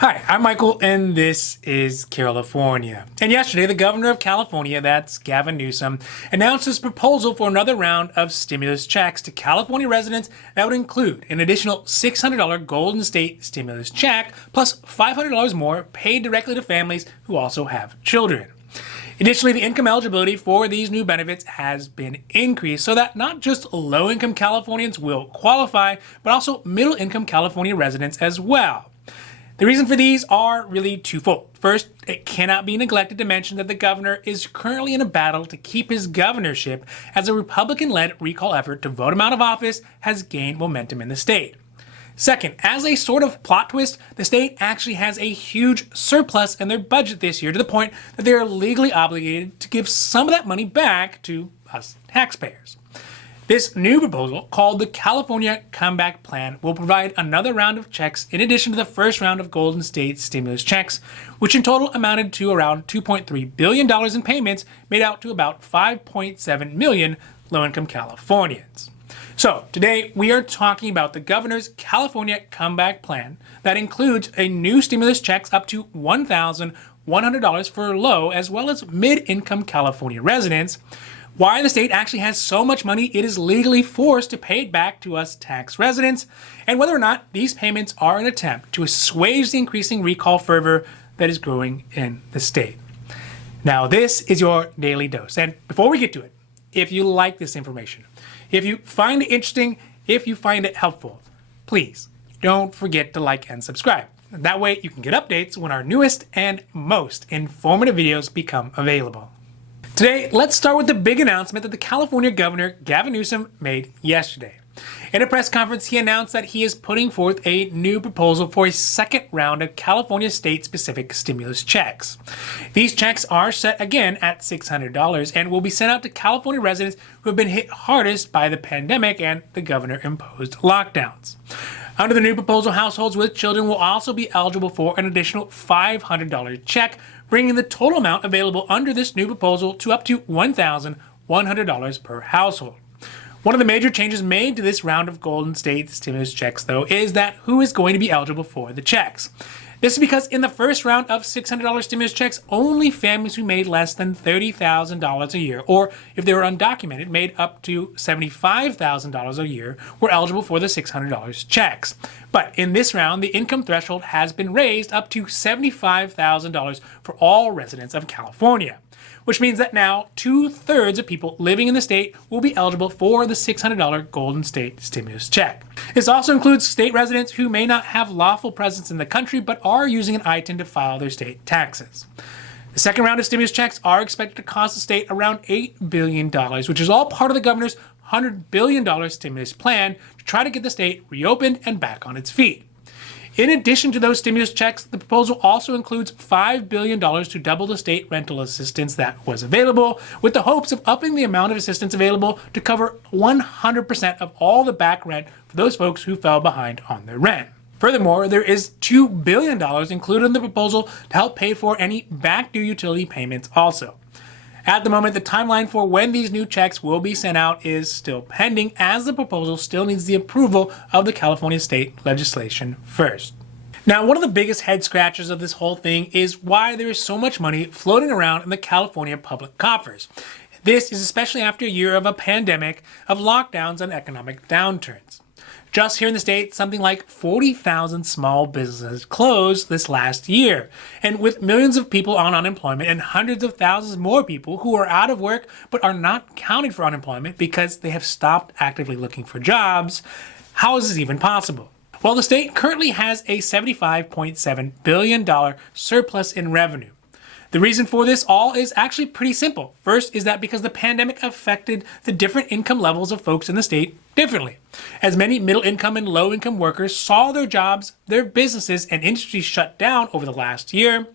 Hi, I'm Michael, and this is California. And yesterday, the governor of California, that's Gavin Newsom, announced his proposal for another round of stimulus checks to California residents that would include an additional $600 Golden State stimulus check, plus $500 more paid directly to families who also have children. Additionally, the income eligibility for these new benefits has been increased so that not just low-income Californians will qualify, but also middle-income California residents as well. The reason for these are really twofold. First, it cannot be neglected to mention that the governor is currently in a battle to keep his governorship as a Republican-led recall effort to vote him out of office has gained momentum in the state. Second, as a sort of plot twist, the state actually has a huge surplus in their budget this year to the point that they are legally obligated to give some of that money back to us taxpayers. This new proposal, called the California Comeback Plan, will provide another round of checks in addition to the first round of Golden State stimulus checks, which in total amounted to around $2.3 billion in payments made out to about 5.7 million low-income Californians. So today we are talking about the governor's California Comeback Plan that includes a new stimulus checks up to $1,100 for low as well as mid-income California residents, why the state actually has so much money it is legally forced to pay it back to us tax residents, and whether or not these payments are an attempt to assuage the increasing recall fervor that is growing in the state. Now, this is your daily dose. And before we get to it, if you like this information, if you find it interesting, if you find it helpful, please don't forget to like and subscribe. That way you can get updates when our newest and most informative videos become available. Today, let's start with the big announcement that the California governor, Gavin Newsom, made yesterday. In a press conference, he announced that he is putting forth a new proposal for a second round of California state-specific stimulus checks. These checks are set again at $600 and will be sent out to California residents who have been hit hardest by the pandemic and the governor-imposed lockdowns. Under the new proposal, households with children will also be eligible for an additional $500 check, bringing the total amount available under this new proposal to up to $1,100 per household. One of the major changes made to this round of Golden State stimulus checks, though, is that who is going to be eligible for the checks. This is because in the first round of $600 stimulus checks, only families who made less than $30,000 a year, or if they were undocumented, made up to $75,000 a year, were eligible for the $600 checks. But in this round, the income threshold has been raised up to $75,000 for all residents of California, which means that now 2/3 of people living in the state will be eligible for the $600 Golden State stimulus check. This also includes state residents who may not have lawful presence in the country but are using an ITIN to file their state taxes. The second round of stimulus checks are expected to cost the state around $8 billion, which is all part of the governor's $100 billion stimulus plan to try to get the state reopened and back on its feet. In addition to those stimulus checks, the proposal also includes $5 billion to double the state rental assistance that was available, with the hopes of upping the amount of assistance available to cover 100% of all the back rent for those folks who fell behind on their rent. Furthermore, there is $2 billion included in the proposal to help pay for any back due utility payments also. At the moment, the timeline for when these new checks will be sent out is still pending, as the proposal still needs the approval of the California state legislation first. Now, one of the biggest head scratchers of this whole thing is why there is so much money floating around in the California public coffers. This is especially after a year of a pandemic, of lockdowns and economic downturns. Just here in the state, something like 40,000 small businesses closed this last year. And with millions of people on unemployment and hundreds of thousands more people who are out of work but are not counted for unemployment because they have stopped actively looking for jobs, how is this even possible? Well, the state currently has a $75.7 billion surplus in revenue. The reason for this all is actually pretty simple. First is that because the pandemic affected the different income levels of folks in the state differently. As many middle-income and low-income workers saw their jobs, their businesses, and industries shut down over the last year,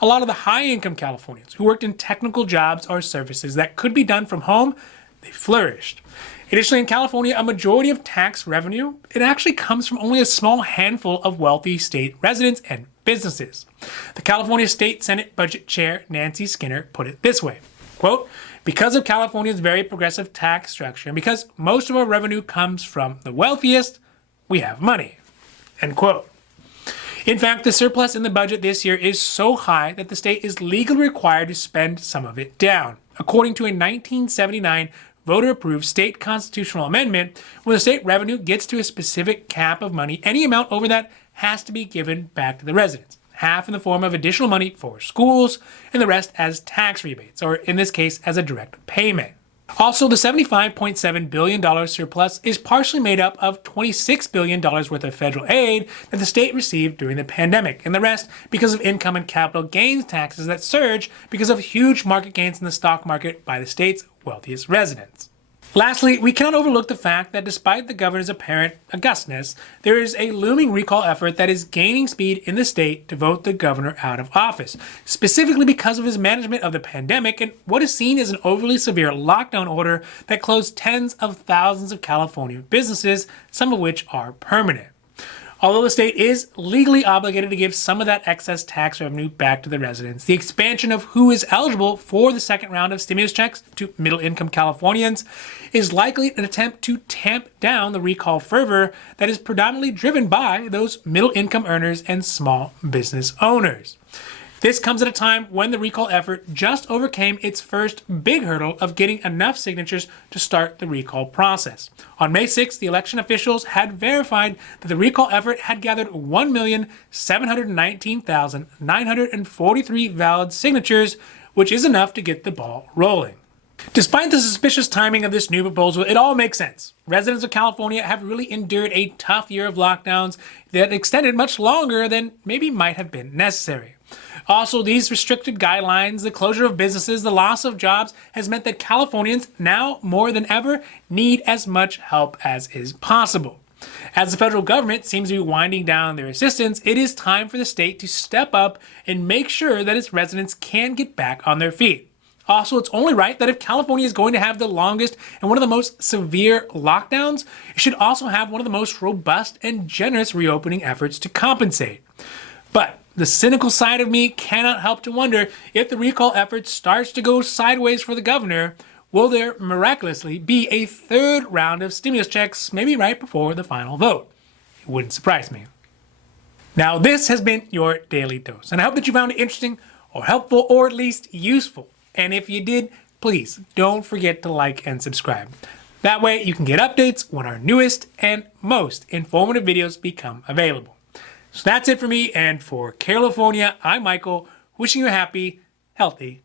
a lot of the high-income Californians who worked in technical jobs or services that could be done from home, they flourished. Additionally, in California, a majority of tax revenue, it actually comes from only a small handful of wealthy state residents and businesses. The California State Senate Budget Chair, Nancy Skinner, put it this way, quote, "Because of California's very progressive tax structure and because most of our revenue comes from the wealthiest, we have money," end quote. In fact, the surplus in the budget this year is so high that the state is legally required to spend some of it down. According to a 1979 voter-approved state constitutional amendment, when the state revenue gets to a specific cap of money, any amount over that has to be given back to the residents. Half in the form of additional money for schools, and the rest as tax rebates, or in this case, as a direct payment. Also, the $75.7 billion surplus is partially made up of $26 billion worth of federal aid that the state received during the pandemic, and the rest because of income and capital gains taxes that surge because of huge market gains in the stock market by the state's wealthiest residents. Lastly, we cannot overlook the fact that despite the governor's apparent augustness, there is a looming recall effort that is gaining speed in the state to vote the governor out of office, specifically because of his management of the pandemic and what is seen as an overly severe lockdown order that closed tens of thousands of California businesses, some of which are permanent. Although the state is legally obligated to give some of that excess tax revenue back to the residents, the expansion of who is eligible for the second round of stimulus checks to middle-income Californians is likely an attempt to tamp down the recall fervor that is predominantly driven by those middle-income earners and small business owners. This comes at a time when the recall effort just overcame its first big hurdle of getting enough signatures to start the recall process. On May 6th, the election officials had verified that the recall effort had gathered 1,719,943 valid signatures, which is enough to get the ball rolling. Despite the suspicious timing of this new proposal, it all makes sense. Residents of California have really endured a tough year of lockdowns that extended much longer than maybe might have been necessary. Also, these restricted guidelines, the closure of businesses, the loss of jobs has meant that Californians now more than ever need as much help as is possible. As the federal government seems to be winding down their assistance, it is time for the state to step up and make sure that its residents can get back on their feet. Also, it's only right that if California is going to have the longest and one of the most severe lockdowns, it should also have one of the most robust and generous reopening efforts to compensate. But the cynical side of me cannot help to wonder if the recall effort starts to go sideways for the governor, will there miraculously be a third round of stimulus checks maybe right before the final vote? It wouldn't surprise me. Now, this has been your Daily Dose, and I hope that you found it interesting or helpful or at least useful. And if you did, please don't forget to like and subscribe. That way you can get updates when our newest and most informative videos become available. So that's it for me, and for California, I'm Michael, wishing you a happy, healthy